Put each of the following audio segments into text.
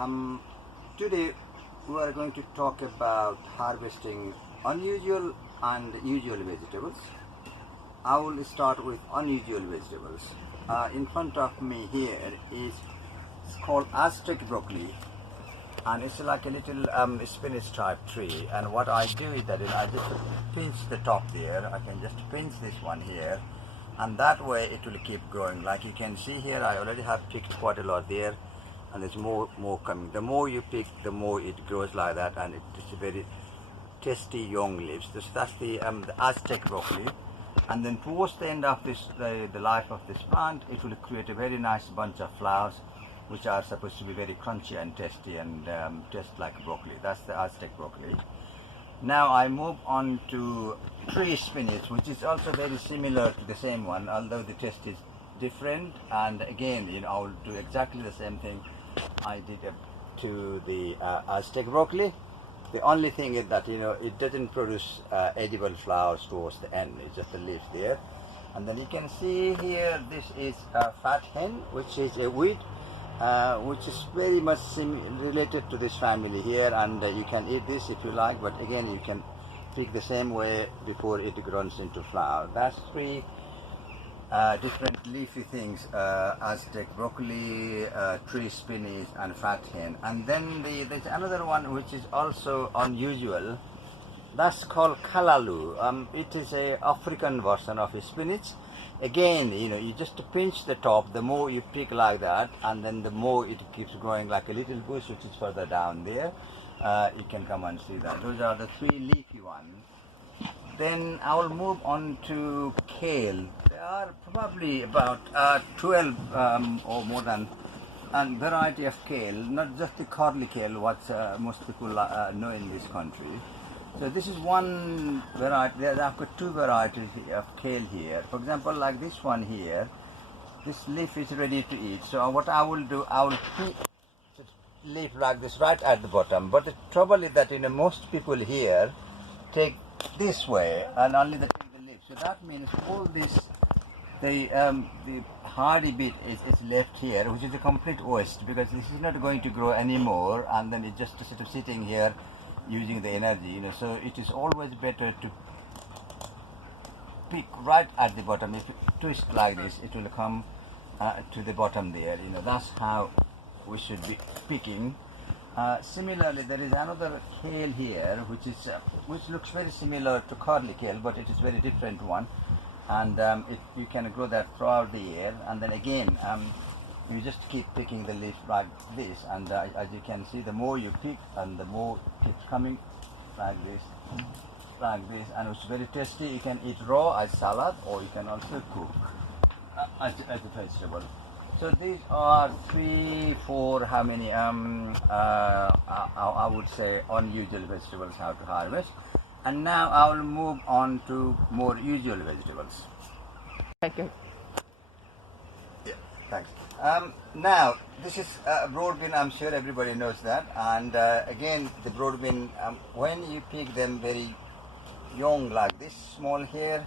Um, Today we are going to talk about harvesting unusual and usual vegetables. I will start with unusual vegetables. In front of me here is it's called Aztec broccoli, and it's like a little spinach type tree. And what I do is that I just pinch the top there. I can just pinch this one here, and that way it will keep growing. Like you can see here, I already have picked quite a lot there, and there's more coming. The more you pick, the more it grows like that, and it's a very tasty young leaves. That's the Aztec broccoli. And then towards the end of this, the life of this plant, it will create a very nice bunch of flowers, which are supposed to be very crunchy and tasty and taste like broccoli. That's the Aztec broccoli. Now I move on to tree spinach, which is also very similar to the same one, although the taste is different. And again, I will do exactly the same thing I did to the Aztec broccoli. The only thing is that it doesn't produce edible flowers towards the end. It's just the leaves there. And then you can see here, this is a fat hen, which is a weed, which is very much related to this family here, and you can eat this if you like, but again you can pick the same way before it grows into flower. That's three different leafy things: Aztec broccoli, tree spinach, and fat hen. And then there's another one which is also unusual. That's called kalalu. It is a African version of spinach. Again, you just pinch the top. The more you pick like that, and then the more it keeps growing like a little bush, which is further down there. You can come and see that. Those are the three leafy ones. Then I will move on to kale. There are probably about 12 or more than a variety of kale, not just the curly kale, what most people know in this country. So this is one variety. I've got two varieties of kale here. For example, like this one here, this leaf is ready to eat. So what I will do, I will put leaf like this right at the bottom. But the trouble is that most people here take this way and only they take the leaf. So that means all this, the hardy bit is left here, which is a complete waste, because this is not going to grow anymore, and then it's just sort of sitting here using the energy. So it is always better to pick right at the bottom. If you twist like this, it will come to the bottom there. That's how we should be picking. Similarly, there is another kale here, which looks very similar to curly kale, but it is very different one, and you can grow that throughout the year. And then again, you just keep picking the leaf like this, and as you can see, the more you pick, and the more it keeps coming like this, and it's very tasty. You can eat raw as salad, or you can also cook as a vegetable. So these are 3, 4, how many, I would say unusual vegetables how to harvest. And now I will move on to more usual vegetables. Thank you. Yeah, thanks. Now, this is broad bean. I'm sure everybody knows that. And again, the broad bean, when you pick them very young like this, small here,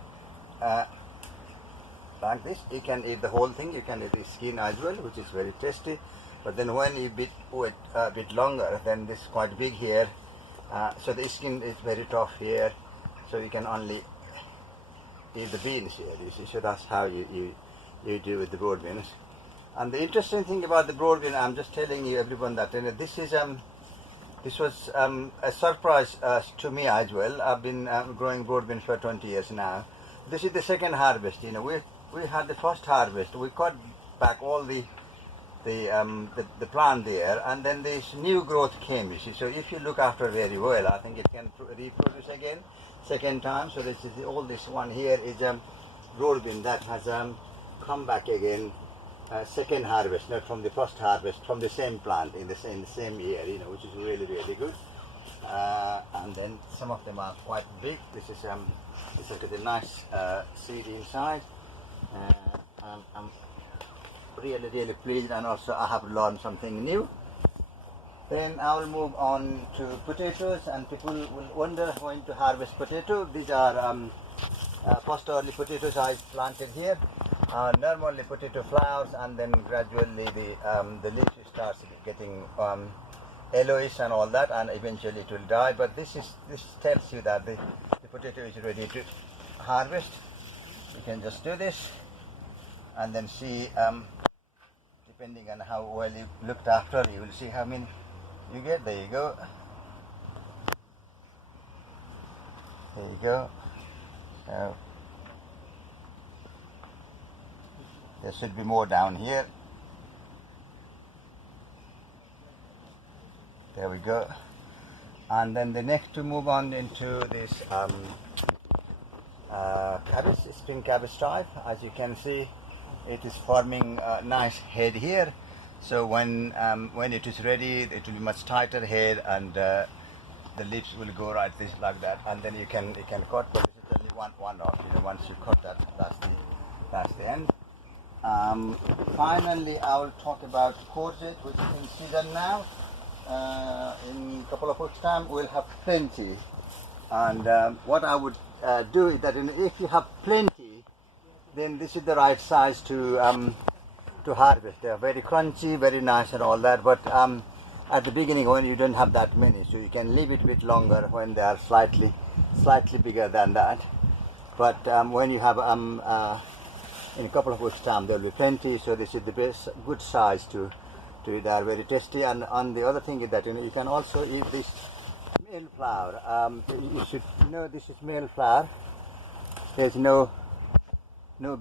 like this, you can eat the whole thing. You can eat the skin as well, which is very tasty. But then when you wait a bit longer, then this is quite big here. So the skin is very tough here. So you can only eat the beans here. You see, so that's how you do with the broad beans. And the interesting thing about the broad bean, I'm just telling you everyone that this was a surprise to me as well. I've been growing broad beans for 20 years now. This is the second harvest. We had the first harvest. We cut back all the plant there, and then this new growth came. You see, so if you look after very well, I think it can reproduce again, second time. So this is all this one here is broad bean that has come back again, second harvest, not from the first harvest, from the same plant in the same year. Which is really good. And then some of them are quite big. This is look at the nice seed inside. I'm really pleased, and also I have learned something new. Then I will move on to potatoes, and people will wonder when to harvest potato. These are first early potatoes I planted here. Normally potato flowers, and then gradually the leaves starts getting yellowish and all that, and eventually it will die. But this tells you that the potato is ready to harvest. You can just do this and then see, depending on how well you looked after, you will see how many you get. There you go. There you go. There should be more down here. There we go. And then the next to move on into this cabbage, spring cabbage type. As you can see, it is forming a nice head here. So when it is ready, it will be much tighter head, and the leaves will go right this like that, and then you can cut. But this is only one off. Once you cut that, that's the end. Finally, I will talk about courgette, which is in season now. In a couple of weeks' time, we'll have plenty. And what I would do is that if you have plenty, then this is the right size to harvest. They are very crunchy, very nice, and all that. But at the beginning, when you don't have that many, so you can leave it a bit longer when they are slightly bigger than that. But when you have in a couple of weeks' time, there will be plenty. So this is the best, good size to eat. They are very tasty. And the other thing is that you can also eat this male flower. You should know this is male flower. There's no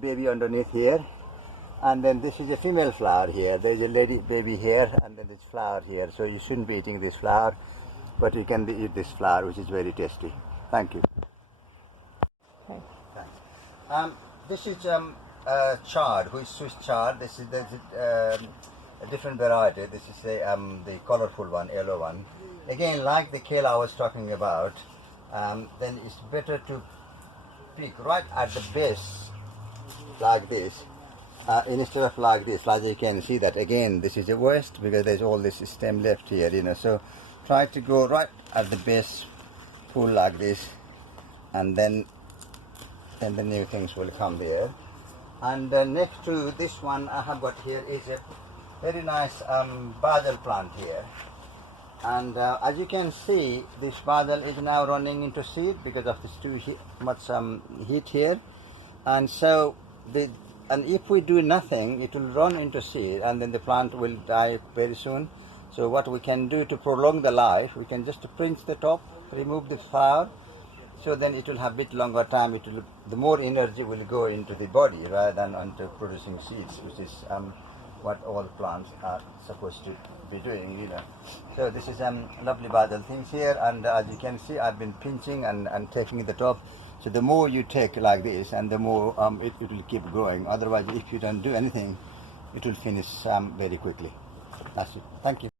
baby underneath here. And then this is a female flower here. There's a lady baby here, and then this flower here. So you shouldn't be eating this flower, but you can eat this flower, which is very tasty. Thank you. Okay. Thanks. This is chard, which is Swiss chard. This is a different variety. This is the colorful one, yellow one. Again, like the kale I was talking about, then it's better to pick right at the base, like this, instead of like this. As you can see that again, this is a waste because there's all this stem left here. So try to go right at the base, pull like this, and then the new things will come there. And next to this one I have got here is a very nice basil plant here. And as you can see, this basil is now running into seed because of this too much heat here. And so and if we do nothing, it will run into seed, and then the plant will die very soon. So what we can do to prolong the life, we can just pinch the top, remove the flower, so then it will have a bit longer time. The more energy will go into the body rather than into producing seeds, which is what all plants are supposed to be doing. So this is lovely basil things here, and as you can see, I've been pinching and taking the top. So the more you take like this, and the more it will keep growing. Otherwise, if you don't do anything, it will finish very quickly. That's it. Thank you.